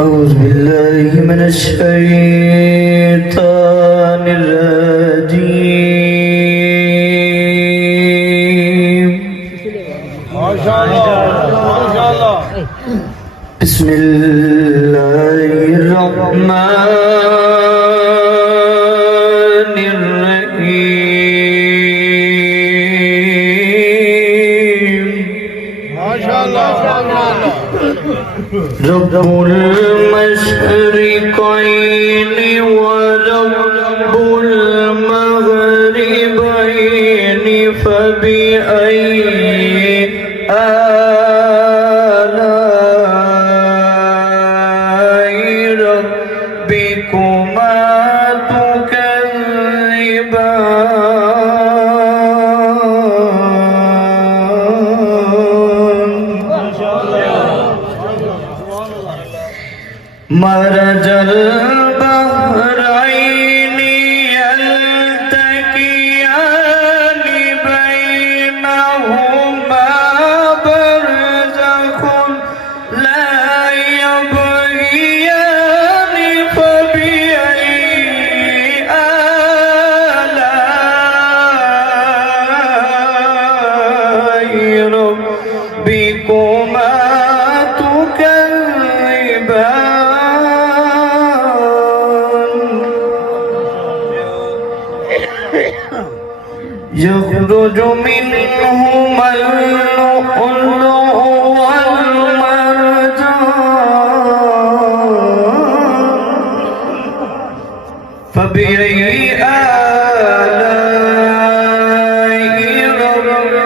أعوذ بالله من الشيطان الرجيم ما شاء الله بسم الله الرحمن الرحيم ما شاء الله رب المشرقين ورب المغربين فبأي آلاء ربكما مرج البحرين يلتقيان بينهما برزخ لا يبغيان فبأي آلاء ربكما تكذبان يخرج منهما اللؤلؤ والمرجان فبأي آلاء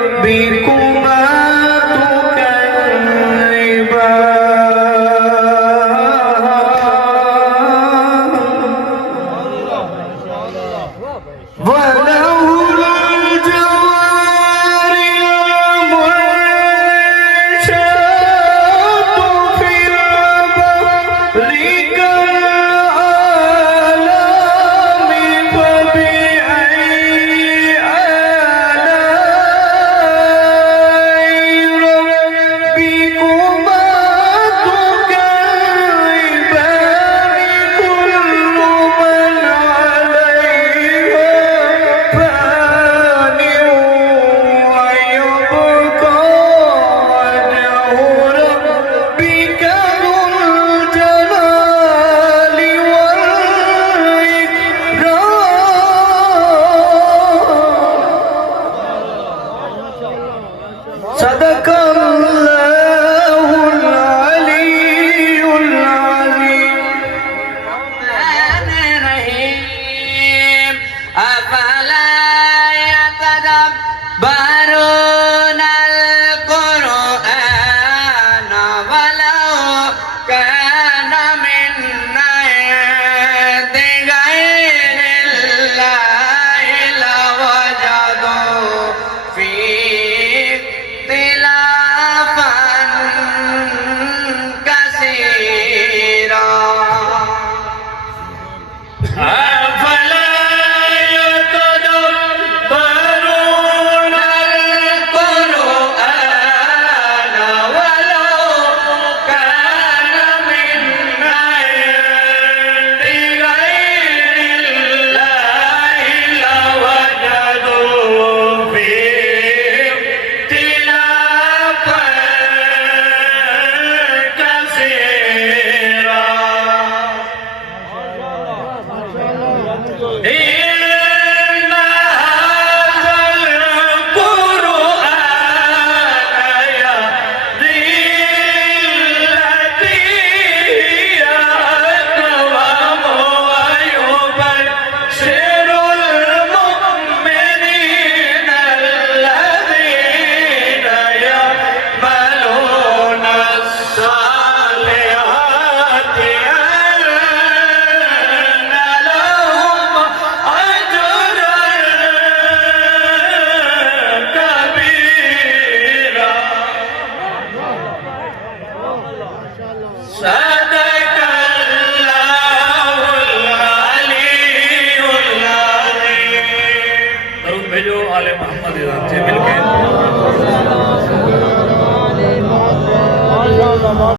ربكما تكذبان صدق الله العلي العظيم الرحمن الرحيم أفلا يتدبرون القرآن ولو كان من عند غير الله لوجدوا فيه اختلافا كثيرا أفلا يتدبرون القرآن ولو كان من عند غير الله لوجدوا فيه اختلافا كثيرا إن هذا القرآن يهدي للتي هي أقوم ويبشر المؤمنين الذين يعملون الصالحات أن لهم أجرا كبيرا.